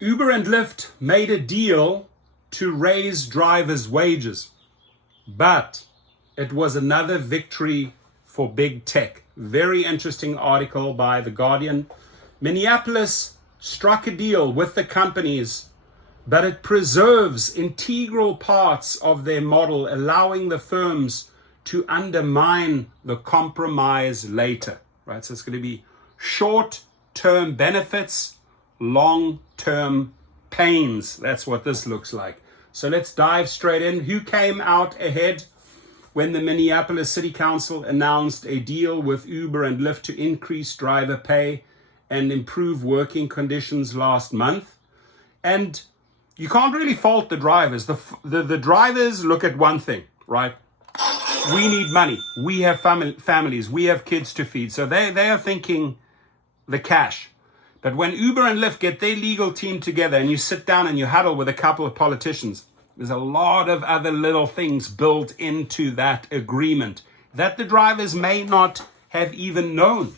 Uber and Lyft made a deal to raise drivers' wages, but it was another victory for big tech. Very interesting article by The Guardian. Minneapolis struck a deal with the companies, but it preserves integral parts of their model, allowing the firms to undermine the compromise later, right? So it's going to be short-term benefits, long-term pains. That's what this looks like. So let's dive straight in. Who came out ahead when the Minneapolis City Council announced a deal with Uber and Lyft to increase driver pay and improve working conditions last month? And you can't really fault the drivers. The drivers look at one thing, right? We need money. We have families. We have kids to feed. So they are thinking the cash. But when Uber and Lyft get their legal team together and you sit down and you huddle with a couple of politicians, there's a lot of other little things built into that agreement that the drivers may not have even known.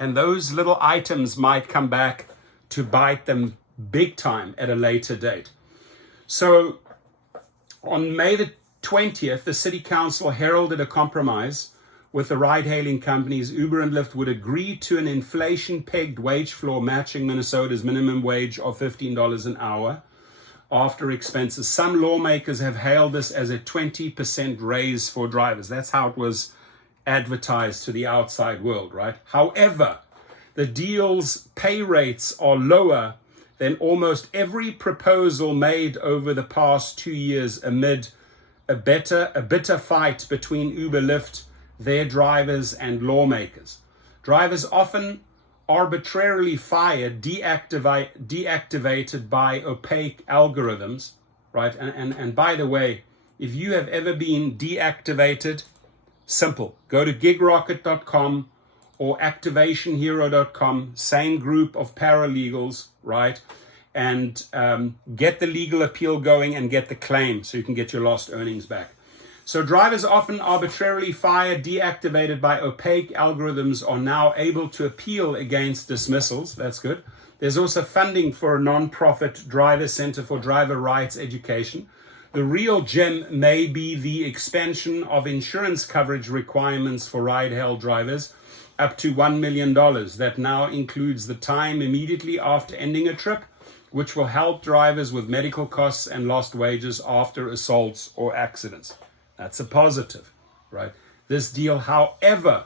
And those little items might come back to bite them big time at a later date. So on May the 20th, the City Council heralded a compromise with the ride-hailing companies. Uber and Lyft would agree to an inflation-pegged wage floor matching Minnesota's minimum wage of $15 an hour after expenses. Some lawmakers have hailed this as a 20% raise for drivers. That's how it was advertised to the outside world, right? However, the deal's pay rates are lower than almost every proposal made over the past 2 years amid a bitter fight between Uber, Lyft, their drivers, and lawmakers. Drivers often arbitrarily fired, deactivated by opaque algorithms, right? And by the way, if you have ever been deactivated, simple. Go to gigrocket.com or activationhero.com, same group of paralegals, right? And get the legal appeal going and get the claim so you can get your lost earnings back. So drivers often arbitrarily fired, deactivated by opaque algorithms, are now able to appeal against dismissals. That's good. There's also funding for a non-profit driver center for driver rights education. The real gem may be the expansion of insurance coverage requirements for ride-hail drivers up to $1 million. That now includes the time immediately after ending a trip, which will help drivers with medical costs and lost wages after assaults or accidents. That's a positive, right? This deal, however,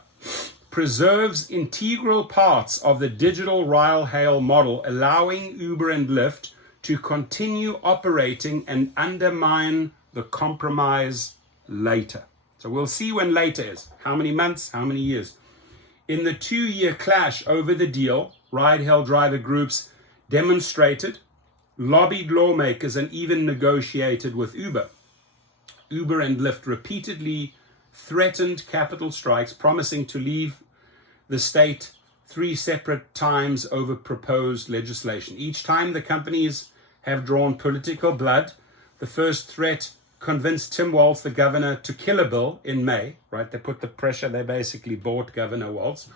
preserves integral parts of the digital ride-hail model, allowing Uber and Lyft to continue operating and undermine the compromise later. So we'll see when later is. How many months? How many years? In the 2-year clash over the deal, ride-hail driver groups demonstrated, lobbied lawmakers, and even negotiated with Uber. Uber and Lyft repeatedly threatened capital strikes, promising to leave the state 3 separate times over proposed legislation. Each time the companies have drawn political blood. The first threat convinced Tim Walz, the governor, to kill a bill in May, right? They put the pressure, they basically bought Governor Walz.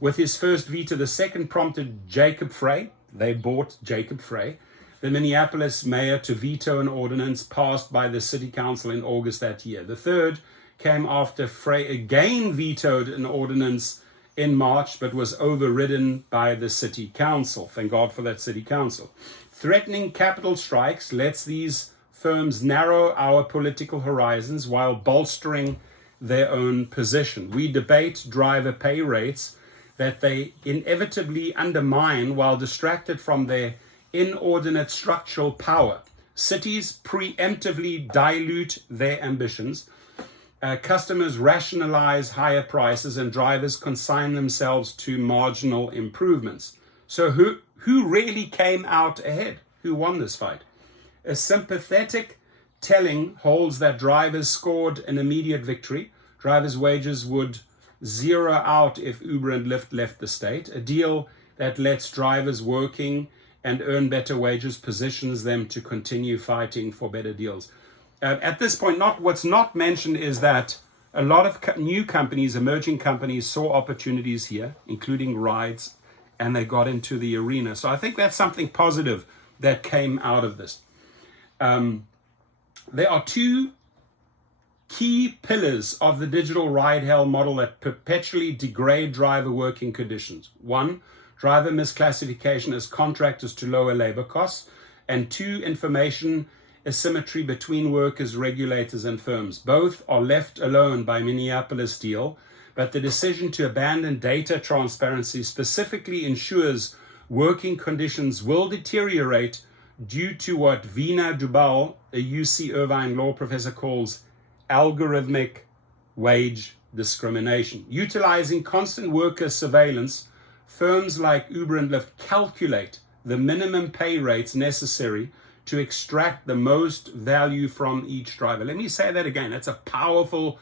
With his first veto, the second prompted Jacob Frey, they bought Jacob Frey, the Minneapolis mayor, to veto an ordinance passed by the city council in August that year. The third came after Frey again vetoed an ordinance in March, but was overridden by the city council. Thank God for that city council. Threatening capital strikes lets these firms narrow our political horizons while bolstering their own position. We debate driver pay rates that they inevitably undermine while distracted from their inordinate structural power. Cities preemptively dilute their ambitions. Customers rationalize higher prices, and drivers consign themselves to marginal improvements. So who really came out ahead? Who won this fight? A sympathetic telling holds that drivers scored an immediate victory. Drivers' wages would zero out if Uber and Lyft left the state. A deal that lets drivers working and earn better wages positions them to continue fighting for better deals. At this point, what's not mentioned is that a lot of new companies, emerging companies, saw opportunities here, including rides, and they got into the arena. So I think that's something positive that came out of this. There are two key pillars of the digital ride-hail model that perpetually degrade driver working conditions. One, driver misclassification as contractors to lower labor costs. And two, information asymmetry between workers, regulators, and firms. Both are left alone by Minneapolis deal, but the decision to abandon data transparency specifically ensures working conditions will deteriorate due to what Veena Dubal, a UC Irvine law professor, calls algorithmic wage discrimination. Utilizing constant worker surveillance, firms like Uber and Lyft calculate the minimum pay rates necessary to extract the most value from each driver. Let me say that again. That's a powerful,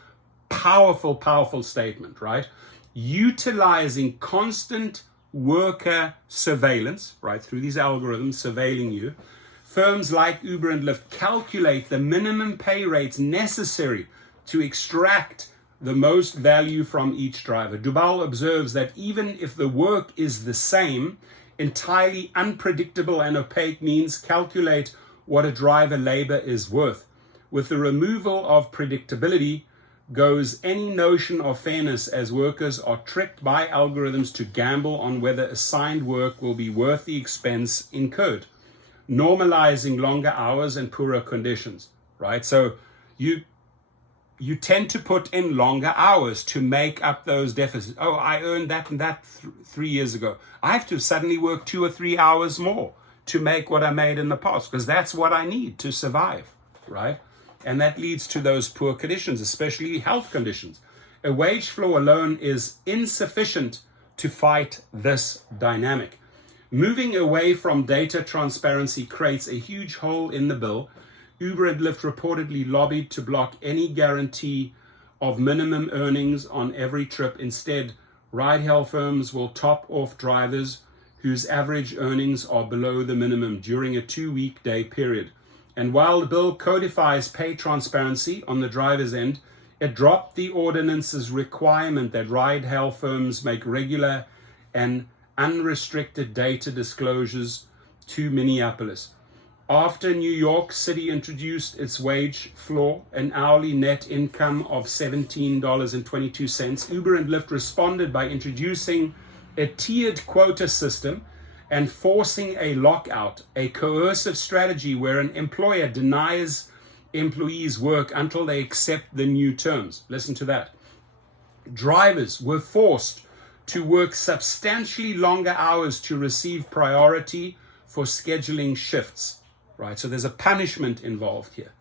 powerful, powerful statement, right? Utilizing constant worker surveillance, right, through these algorithms surveilling you, firms like Uber and Lyft calculate the minimum pay rates necessary to extract the most value from each driver. Dubal observes that even if the work is the same, entirely unpredictable and opaque means calculate what a driver labor is worth. With the removal of predictability goes any notion of fairness, as workers are tricked by algorithms to gamble on whether assigned work will be worth the expense incurred, normalizing longer hours and poorer conditions, right? So you tend to put in longer hours to make up those deficits. Oh, I earned that and that 3 years ago. I have to suddenly work 2 or 3 hours more to make what I made in the past, because that's what I need to survive, right? And that leads to those poor conditions, especially health conditions. A wage floor alone is insufficient to fight this dynamic. Moving away from data transparency creates a huge hole in the bill. Uber and Lyft reportedly lobbied to block any guarantee of minimum earnings on every trip. Instead, ride-hail firms will top off drivers whose average earnings are below the minimum during a 2-week-day period. And while the bill codifies pay transparency on the driver's end, it dropped the ordinance's requirement that ride-hail firms make regular and unrestricted data disclosures to Minneapolis. After New York City introduced its wage floor, an hourly net income of $17.22, Uber and Lyft responded by introducing a tiered quota system and forcing a lockout, a coercive strategy where an employer denies employees work until they accept the new terms. Listen to that. Drivers were forced to work substantially longer hours to receive priority for scheduling shifts, right? So there's a punishment involved here.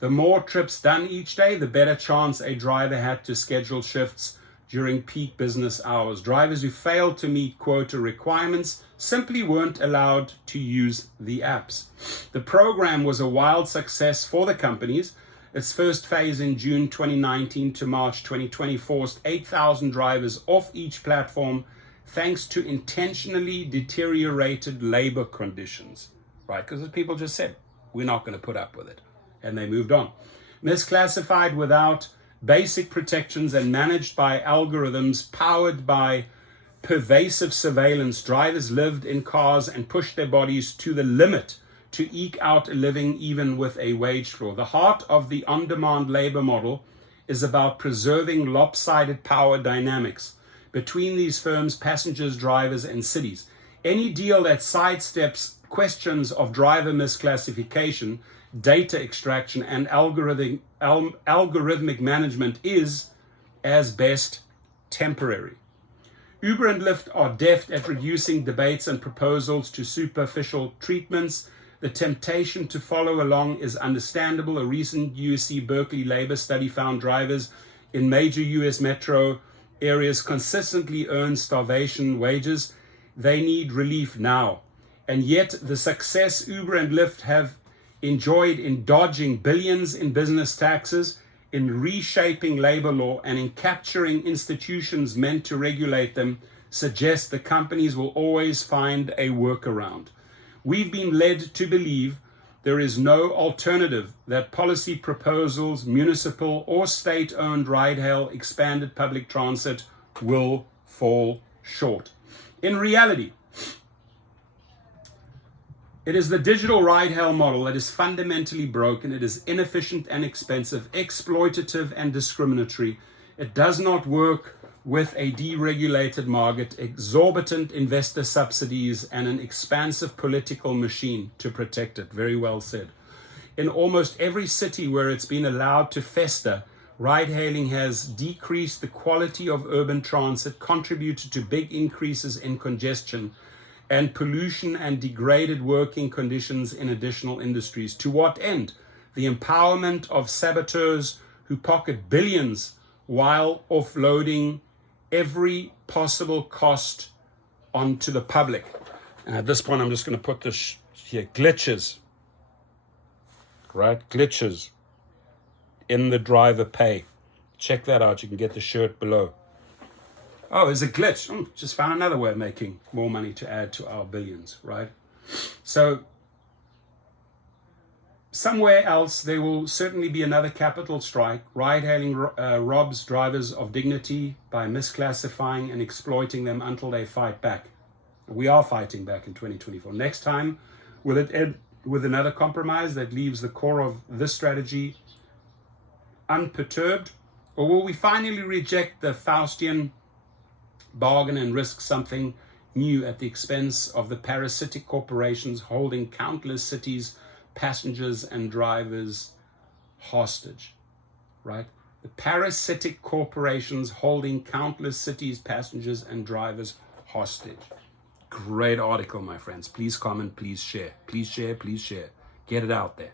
The more trips done each day, the better chance a driver had to schedule shifts during peak business hours. Drivers who failed to meet quota requirements simply weren't allowed to use the apps. The program was a wild success for the companies. Its first phase in June 2019 to March 2020 forced 8,000 drivers off each platform thanks to intentionally deteriorated labor conditions, right? Because people just said, we're not going to put up with it. And they moved on. Misclassified without basic protections and managed by algorithms powered by pervasive surveillance, drivers lived in cars and pushed their bodies to the limit to eke out a living even with a wage floor. The heart of the on-demand labor model is about preserving lopsided power dynamics between these firms, passengers, drivers, and cities. Any deal that sidesteps questions of driver misclassification, data extraction, and algorithmic management is, as best, temporary. Uber and Lyft are deft at reducing debates and proposals to superficial treatments. The temptation to follow along is understandable. A recent UC Berkeley labor study found drivers in major US metro areas consistently earn starvation wages. They need relief now. And yet the success Uber and Lyft have enjoyed in dodging billions in business taxes, in reshaping labor law, and in capturing institutions meant to regulate them suggests the companies will always find a workaround. We've been led to believe there is no alternative, that policy proposals, municipal or state-owned ride-hail, expanded public transit will fall short. In reality, It is the digital ride-hail model that is fundamentally broken. It is inefficient and expensive, exploitative and discriminatory. It does not work with a deregulated market, exorbitant investor subsidies, and an expansive political machine to protect it. Very well said. In almost every city where it's been allowed to fester, ride-hailing has decreased the quality of urban transit, contributed to big increases in congestion and pollution and degraded working conditions in additional industries. To what end? The empowerment of saboteurs who pocket billions while offloading every possible cost onto the public. And at this point, I'm just going to put this here, glitches, right? Glitches in the driver pay. Check that out. You can get the shirt below. Oh, there's a glitch. Just found another way of making more money to add to our billions, right? So somewhere else, there will certainly be another capital strike. Ride-hailing robs drivers of dignity by misclassifying and exploiting them until they fight back. We are fighting back in 2024. Next time, will it end with another compromise that leaves the core of this strategy unperturbed? Or will we finally reject the Faustian bargain and risk something new at the expense of the parasitic corporations holding countless cities, passengers, and drivers hostage, right? The parasitic corporations holding countless cities, passengers, and drivers hostage. Great article, my friends. Please comment, please share. Please share, please share. Get it out there.